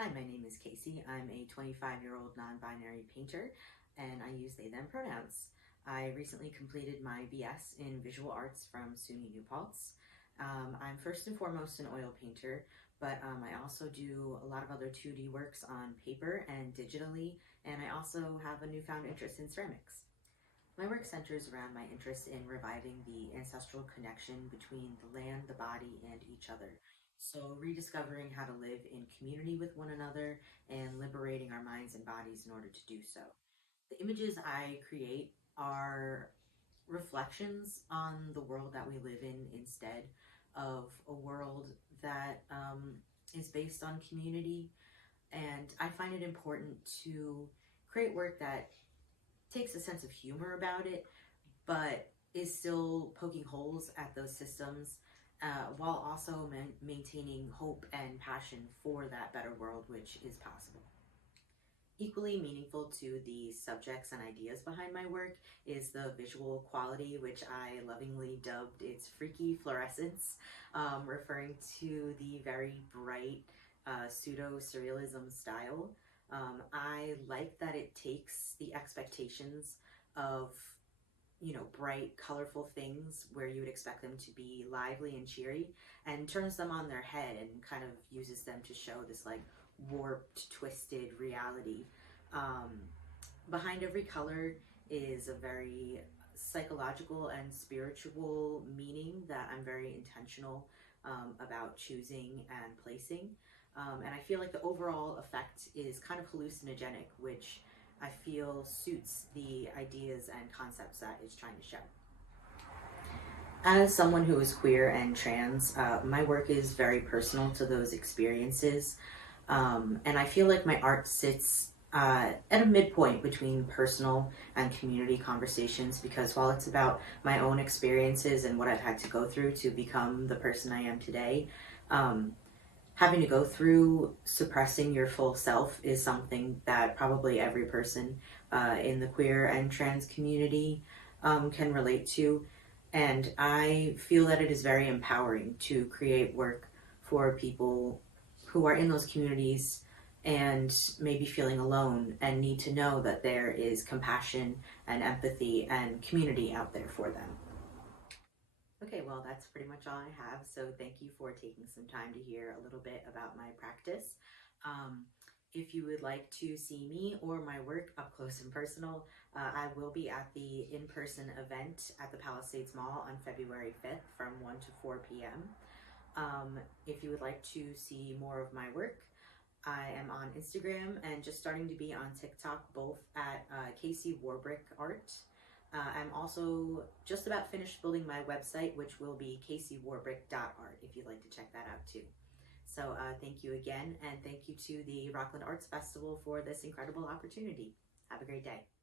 Hi, my name is Kacey. I'm a 25-year-old non-binary painter, and I use they, them pronouns. I recently completed my BS in visual arts from SUNY New Paltz. I'm first and foremost an oil painter, but I also do a lot of other 2D works on paper and digitally, and I also have a newfound interest in ceramics. My work centers around my interest in reviving the ancestral connection between the land, the body, and each other. So, rediscovering how to live in community with one another and liberating our minds and bodies in order to do so. The images I create are reflections on the world that we live in instead of a world that is based on community. And I find it important to create work that takes a sense of humor about it, but is still poking holes at those systems while also maintaining hope and passion for that better world which is possible. Equally meaningful to the subjects and ideas behind my work is the visual quality, which I lovingly dubbed its freaky fluorescence, referring to the very bright pseudo surrealism style. I like that it takes the expectations of bright, colorful things where you would expect them to be lively and cheery and turns them on their head and kind of uses them to show this like warped, twisted reality. Um, Behind every color is a very psychological and spiritual meaning that I'm very intentional about choosing and placing. And I feel like the overall effect is kind of hallucinogenic, which I feel suits the ideas and concepts that it's trying to show. As someone who is queer and trans, my work is very personal to those experiences. And I feel like my art sits at a midpoint between personal and community conversations because while it's about my own experiences and what I've had to go through to become the person I am today, um, having to go through suppressing your full self is something that probably every person in the queer and trans community can relate to. And I feel that it is very empowering to create work for people who are in those communities and maybe feeling alone and need to know that there is compassion and empathy and community out there for them. Okay, well, that's pretty much all I have. So thank you for taking some time to hear a little bit about my practice. Um, if you would like to see me or my work up close and personal, I will be at the in-person event at the Palisades Mall on February 5th from 1 to 4 p.m. If you would like to see more of my work, I am on Instagram and just starting to be on TikTok, both at Kacey Warbrick Art. I'm also just about finished building my website, which will be kaceywarbrick.art if you'd like to check that out too. So thank you again, and thank you to the Rockland Arts Festival for this incredible opportunity. Have a great day.